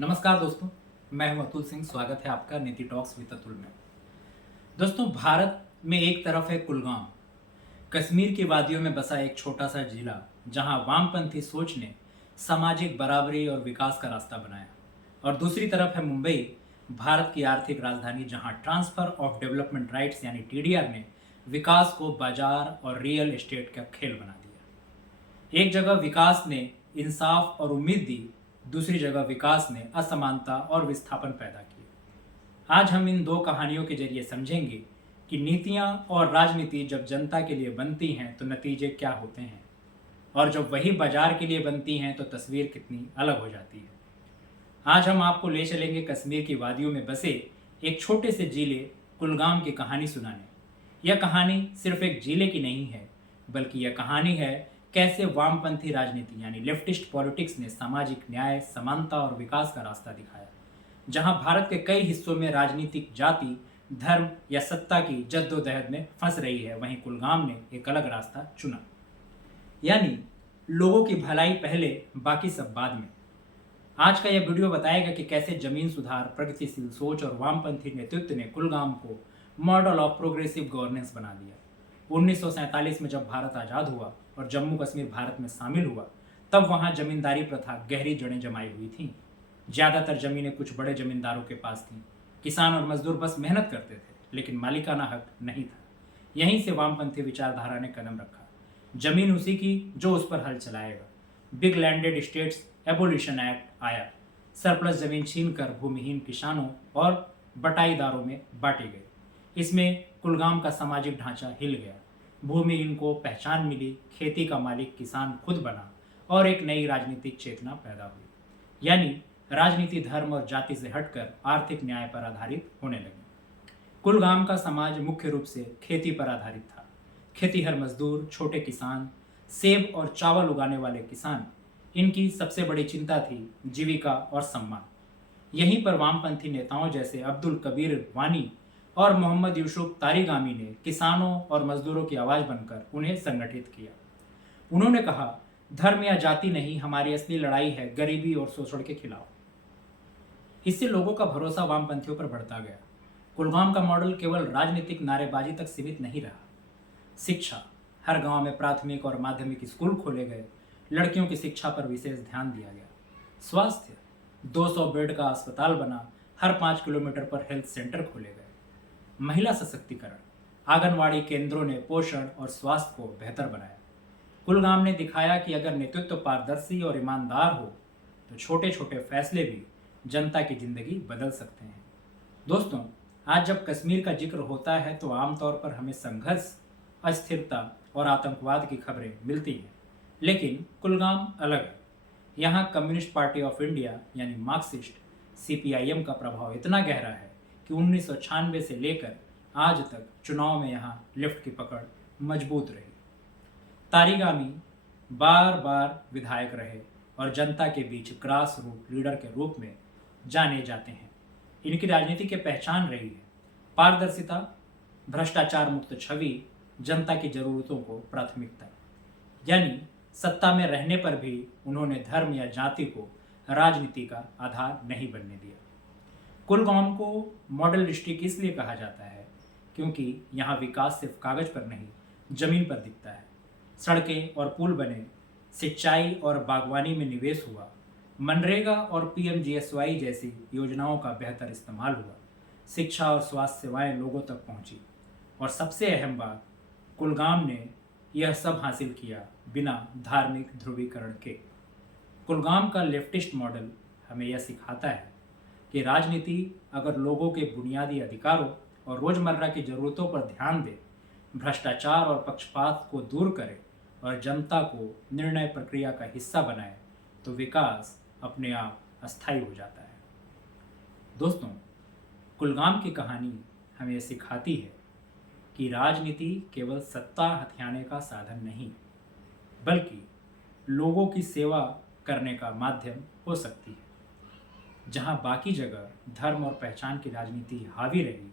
नमस्कार दोस्तों, मैं हूं अतुल सिंह। स्वागत है आपका नीति टॉक्स विद अतुल में। दोस्तों, भारत में एक तरफ है कुलगाम, कश्मीर की वादियों में बसा एक छोटा सा जिला जहां वामपंथी सोच ने सामाजिक बराबरी और विकास का रास्ता बनाया, और दूसरी तरफ है मुंबई, भारत की आर्थिक राजधानी, जहां ट्रांसफर ऑफ डेवलपमेंट राइट्स यानी टीडीआर ने विकास को बाजार और रियल एस्टेट का खेल बना दिया। एक जगह विकास ने इंसाफ और उम्मीद दी, दूसरी जगह विकास ने असमानता और विस्थापन पैदा किए। आज हम इन दो कहानियों के जरिए समझेंगे कि नीतियां और राजनीति जब जनता के लिए बनती हैं तो नतीजे क्या होते हैं, और जब वही बाजार के लिए बनती हैं तो तस्वीर कितनी अलग हो जाती है। आज हम आपको ले चलेंगे कश्मीर की वादियों में बसे एक छोटे से जिले कुलगाम की कहानी सुनाने। यह कहानी सिर्फ एक जिले की नहीं है, बल्कि यह कहानी है कैसे वामपंथी राजनीति यानी लेफ्टिस्ट पॉलिटिक्स ने सामाजिक न्याय, समानता और विकास का रास्ता दिखाया। जहां भारत के कई हिस्सों में राजनीतिक जाति, धर्म या सत्ता की जद्दोजहद में फंस रही है, वहीं कुलगाम ने एक अलग रास्ता चुना, यानी लोगों की भलाई पहले, बाकी सब बाद में। आज का यह वीडियो बताएगा कि कैसे जमीन सुधार, प्रगतिशील सोच और वामपंथी नेतृत्व ने कुलगाम को मॉडल ऑफ प्रोग्रेसिव गवर्नेंस बना दिया। 1947 में जब भारत आज़ाद हुआ और जम्मू कश्मीर भारत में शामिल हुआ, तब वहाँ जमींदारी प्रथा गहरी जड़ें जमाई हुई थी। ज़्यादातर जमीनें कुछ बड़े जमींदारों के पास थीं। किसान और मजदूर बस मेहनत करते थे, लेकिन मालिकाना हक नहीं था। यहीं से वामपंथी विचारधारा ने कदम रखा। जमीन उसी की जो उस पर हल चलाएगा। Big landed states abolition act आया। सरप्लस जमीन छीनकर भूमिहीन किसानों और बटाईदारों में बांटी गई। इसमें कुलगाम का सामाजिक ढांचा हिल गया। भूमिहीन को पहचान मिली, खेती का मालिक किसान खुद बना, और एक नई राजनीतिक चेतना पैदा हुई। यानी राजनीति धर्म और जाति से हटकर आर्थिक न्याय पर आधारित होने लगी। कुलगाम का समाज मुख्य रूप से खेती पर आधारित था। खेतीहर मजदूर, छोटे किसान, सेब और चावल उगाने वाले किसान, इनकी सबसे बड़ी चिंता थी जीविका और सम्मान। यहीं पर वामपंथी नेताओं जैसे अब्दुल कबीर वानी और मोहम्मद यूसुफ तारिगामी ने किसानों और मजदूरों की आवाज़ बनकर उन्हें संगठित किया। उन्होंने कहा, धर्म या जाति नहीं, हमारी असली लड़ाई है गरीबी और शोषण के खिलाफ। इससे लोगों का भरोसा वामपंथियों पर बढ़ता गया। कुलगाम का मॉडल केवल राजनीतिक नारेबाजी तक सीमित नहीं रहा। शिक्षा, हर गांव में प्राथमिक और माध्यमिक स्कूल खोले गए। लड़कियों की शिक्षा पर विशेष ध्यान दिया गया। स्वास्थ्य, 200 बेड का अस्पताल बना, हर 5 किलोमीटर पर हेल्थ सेंटर खोले गए। महिला सशक्तिकरण, आंगनवाड़ी केंद्रों ने पोषण और स्वास्थ्य को बेहतर बनाया। कुलगाम ने दिखाया कि अगर नेतृत्व पारदर्शी और ईमानदार हो तो छोटे छोटे फैसले भी जनता की जिंदगी बदल सकते हैं। दोस्तों, आज जब कश्मीर का जिक्र होता है तो आमतौर पर हमें संघर्ष, अस्थिरता और आतंकवाद की खबरें मिलती हैं, लेकिन कुलगाम अलग है। यहाँ कम्युनिस्ट पार्टी ऑफ इंडिया यानी मार्क्सिस्ट CPIM का प्रभाव इतना गहरा है कि 1996 से लेकर आज तक चुनाव में यहाँ लेफ्ट की पकड़ मजबूत रही। तारिगामी बार बार विधायक रहे और जनता के बीच ग्रास रूट लीडर के रूप में जाने जाते हैं। इनकी राजनीति की पहचान रही है पारदर्शिता, भ्रष्टाचार मुक्त छवि, जनता की जरूरतों को प्राथमिकता। यानी सत्ता में रहने पर भी उन्होंने धर्म या जाति को राजनीति का आधार नहीं बनने दिया। कुलगाम को मॉडल डिस्ट्रिक्ट इसलिए कहा जाता है क्योंकि यहाँ विकास सिर्फ कागज पर नहीं, जमीन पर दिखता है। सड़कें और पुल बने, सिंचाई और बागवानी में निवेश हुआ, मनरेगा और PMGSY जैसी योजनाओं का बेहतर इस्तेमाल हुआ, शिक्षा और स्वास्थ्य सेवाएं लोगों तक पहुंची, और सबसे अहम बात, कुलगाम ने यह सब हासिल किया बिना धार्मिक ध्रुवीकरण के। कुलगाम का लेफ्टिस्ट मॉडल हमें यह सिखाता है कि राजनीति अगर लोगों के बुनियादी अधिकारों और रोजमर्रा की जरूरतों पर ध्यान दे, भ्रष्टाचार और पक्षपात को दूर करे और जनता को निर्णय प्रक्रिया का हिस्सा बनाए, तो विकास अपने आप अस्थायी हो जाता है। दोस्तों, कुलगाम की कहानी हमें यह सिखाती है कि राजनीति केवल सत्ता हथियाने का साधन नहीं, बल्कि लोगों की सेवा करने का माध्यम हो सकती है। जहां बाकी जगह धर्म और पहचान की राजनीति हावी रही,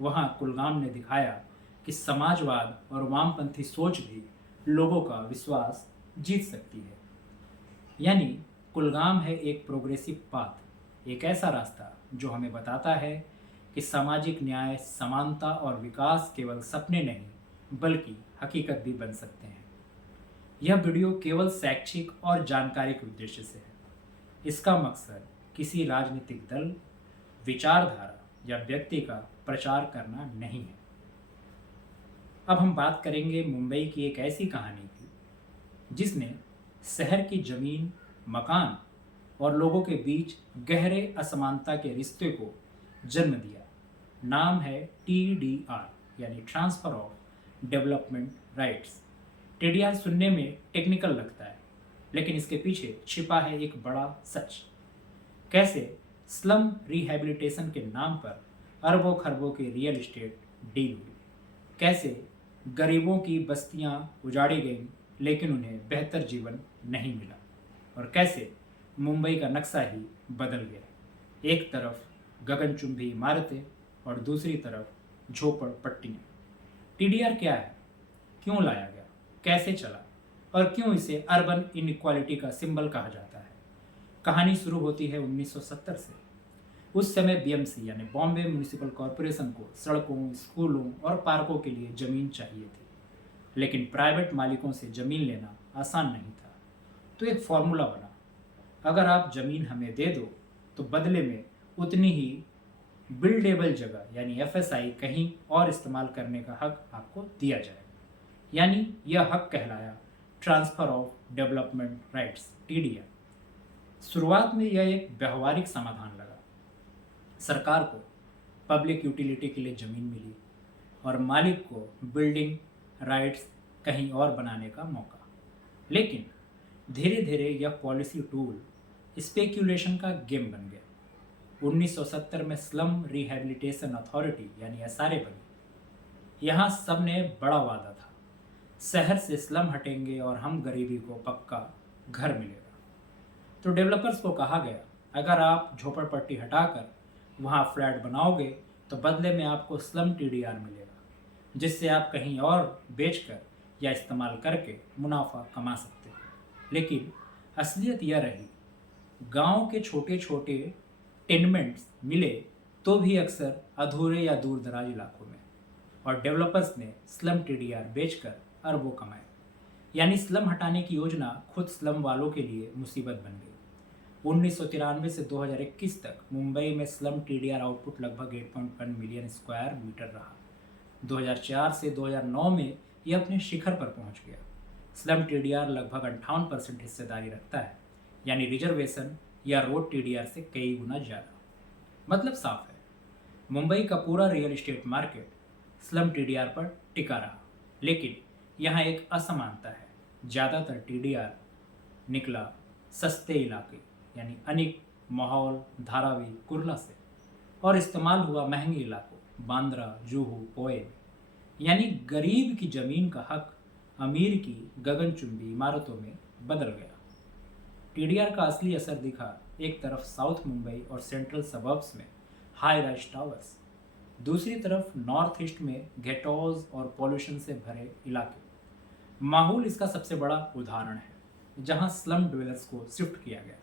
वहां कुलगाम ने दिखाया कि समाजवाद और वामपंथी सोच भी लोगों का विश्वास जीत सकती है। यानी कुलगाम है एक प्रोग्रेसिव पाथ एक ऐसा रास्ता जो हमें बताता है कि सामाजिक न्याय, समानता और विकास केवल सपने नहीं बल्कि हकीकत भी बन सकते हैं। यह वीडियो केवल शैक्षिक और जानकारी के उद्देश्य से है। इसका मकसद किसी राजनीतिक दल, विचारधारा या व्यक्ति का प्रचार करना नहीं है। अब हम बात करेंगे मुंबई की एक ऐसी कहानी की जिसने शहर की जमीन, मकान और लोगों के बीच गहरे असमानता के रिश्ते को जन्म दिया। नाम है TDR यानी transfer of development rights. TDR सुनने में टेक्निकल लगता है, लेकिन इसके पीछे छिपा है एक बड़ा सच। कैसे स्लम रिहैबिलिटेशन के नाम पर अरबों खरबों की रियल एस्टेट डील हुई, कैसे गरीबों की बस्तियां उजाड़ी गईं लेकिन उन्हें बेहतर जीवन नहीं मिला, और कैसे मुंबई का नक्शा ही बदल गया। एक तरफ गगनचुंबी इमारतें और दूसरी तरफ झोपड़पट्टियाँ। TDR क्या है, क्यों लाया गया, कैसे चला और क्यों इसे अर्बन इनइक्वालिटी का सिंबल कहा जाता है। कहानी शुरू होती है 1970 से। उस समय BMC यानी बॉम्बे म्यूनिसिपल कॉरपोरेशन को सड़कों, स्कूलों और पार्कों के लिए जमीन चाहिए थी, लेकिन प्राइवेट मालिकों से जमीन लेना आसान नहीं था। तो एक फॉर्मूला बना, अगर आप जमीन हमें दे दो तो बदले में उतनी ही बिल्डेबल जगह यानी FSI कहीं और इस्तेमाल करने का हक आपको दिया जाएगा। यानी यह हक कहलाया transfer of development rights, TDR। शुरुआत में यह एक व्यवहारिक समाधान लगा। सरकार को पब्लिक यूटिलिटी के लिए ज़मीन मिली और मालिक को बिल्डिंग राइट्स कहीं और बनाने का मौका। लेकिन धीरे धीरे यह पॉलिसी टूल स्पेक्यूलेशन का गेम बन गया। 1970 में स्लम रिहैबिलिटेशन अथॉरिटी यानी SRA बनी। यहाँ सबने बड़ा वादा था, शहर से स्लम हटेंगे और हम गरीबी को पक्का घर मिलेगा। तो डेवलपर्स को कहा गया, अगर आप झोपड़पट्टी हटाकर वहाँ फ्लैट बनाओगे तो बदले में आपको स्लम TDR मिलेगा, जिससे आप कहीं और बेचकर या इस्तेमाल करके मुनाफा कमा सकते हैं। लेकिन असलियत यह रही, गांव के छोटे छोटे टेनमेंट्स मिले तो भी अक्सर अधूरे या दूर दराज इलाकों में, और डेवलपर्स ने स्लम TDR बेचकर अरबों कमाए। यानी स्लम हटाने की योजना खुद स्लम वालों के लिए मुसीबत बन गई। 1993 से 2021 तक मुंबई में स्लम TDR आउटपुट लगभग 8.1 मिलियन स्क्वायर मीटर रहा। 2004 से 2009 में यह अपने शिखर पर पहुंच गया। स्लम TDR लगभग 58% हिस्सेदारी रखता है, यानी रिजर्वेशन या रोड TDR से कई गुना ज़्यादा। मतलब साफ है, मुंबई का पूरा real estate market slum TDR पर टिका रहा। लेकिन यहाँ एक असमानता है, ज़्यादातर TDR निकला सस्ते इलाके यानी अनिक, माहौल, धारावी, कुर्ला से, और इस्तेमाल हुआ महंगे इलाकों बांद्रा, जुहू, पोए में। यानी गरीब की ज़मीन का हक अमीर की गगनचुंबी इमारतों में बदल गया। TDR का असली असर दिखा एक तरफ साउथ मुंबई और सेंट्रल सबर्ब्स में हाई राइज टावर्स, दूसरी तरफ नॉर्थ ईस्ट में गेटोज और पॉल्यूशन से भरे इलाके। माहौल इसका सबसे बड़ा उदाहरण है, जहां स्लम ड्वेलर्स को शिफ्ट किया गया,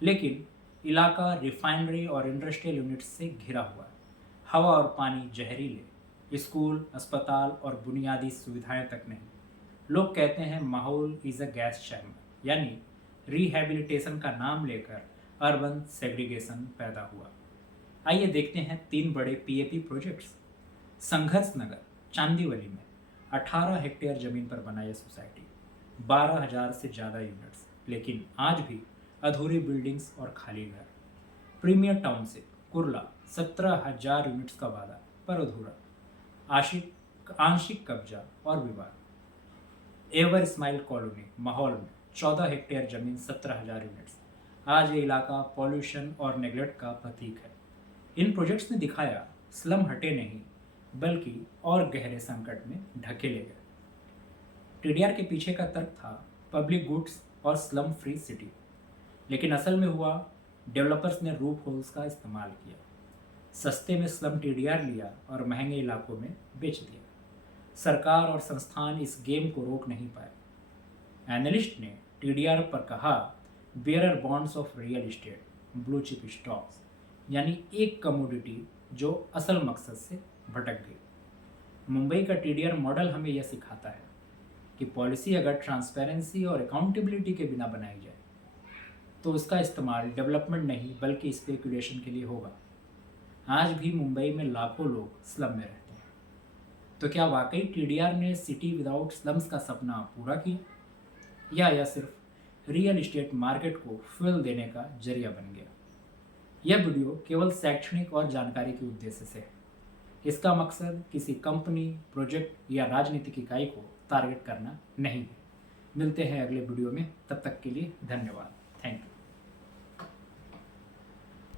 लेकिन इलाका रिफाइनरी और इंडस्ट्रियल यूनिट्स से घिरा हुआ है। हवा और पानी जहरीले, स्कूल, अस्पताल और बुनियादी सुविधाएं तक नहीं। लोग कहते हैं माहौल इज़ अ गैस चैम्बर, यानी रिहैबिलिटेशन का नाम लेकर अर्बन सेग्रीगेशन पैदा हुआ। आइए देखते हैं 3 बड़े PAP प्रोजेक्ट्स। संघर्ष नगर चांदीवली में 18 हेक्टेयर जमीन पर बना यह सोसाइटी, 12,000 से ज़्यादा यूनिट्स, लेकिन आज भी अधूरी बिल्डिंग्स और खाली घर। प्रीमियर टाउनशिप कुर्ला 17,000 यूनिट्स का वादा पर अधूरा, आंशिक कब्जा और विवाद। एवर स्माइल कॉलोनी माहौल में 14 हेक्टेयर जमीन, 17,000 यूनिट्स। आज ये इलाका पॉल्यूशन और नेग्लेक्ट का प्रतीक है। इन प्रोजेक्ट्स ने दिखाया स्लम हटे नहीं बल्कि और गहरे संकट में ढकेले गए। TDR के पीछे का तर्क था पब्लिक गुड्स और स्लम फ्री सिटी, लेकिन असल में हुआ डेवलपर्स ने रूप होल्स का इस्तेमाल किया, सस्ते में स्लम TDR लिया और महंगे इलाकों में बेच दिया। सरकार और संस्थान इस गेम को रोक नहीं पाए। एनालिस्ट ने TDR पर कहा bearer bonds of real estate, blue chip stocks, यानी एक कमोडिटी जो असल मकसद से भटक गई। मुंबई का टीडीआर मॉडल हमें यह सिखाता है कि पॉलिसी अगर ट्रांसपेरेंसी और अकाउंटेबिलिटी के बिना बनाई जाए तो उसका इस्तेमाल डेवलपमेंट नहीं बल्कि स्पेकुलेशन के लिए होगा। आज भी मुंबई में लाखों लोग स्लम में रहते हैं, तो क्या वाकई टीडीआर ने सिटी विदाउट स्लम्स का सपना पूरा किया, या यह सिर्फ रियल इस्टेट मार्केट को फ्यूल देने का जरिया बन गया? यह वीडियो केवल शैक्षणिक और जानकारी के उद्देश्य से है। इसका मकसद किसी कंपनी, प्रोजेक्ट या राजनीतिक इकाई को टारगेट करना नहीं है। मिलते हैं अगले वीडियो में, तब तक के लिए धन्यवाद। Thank you.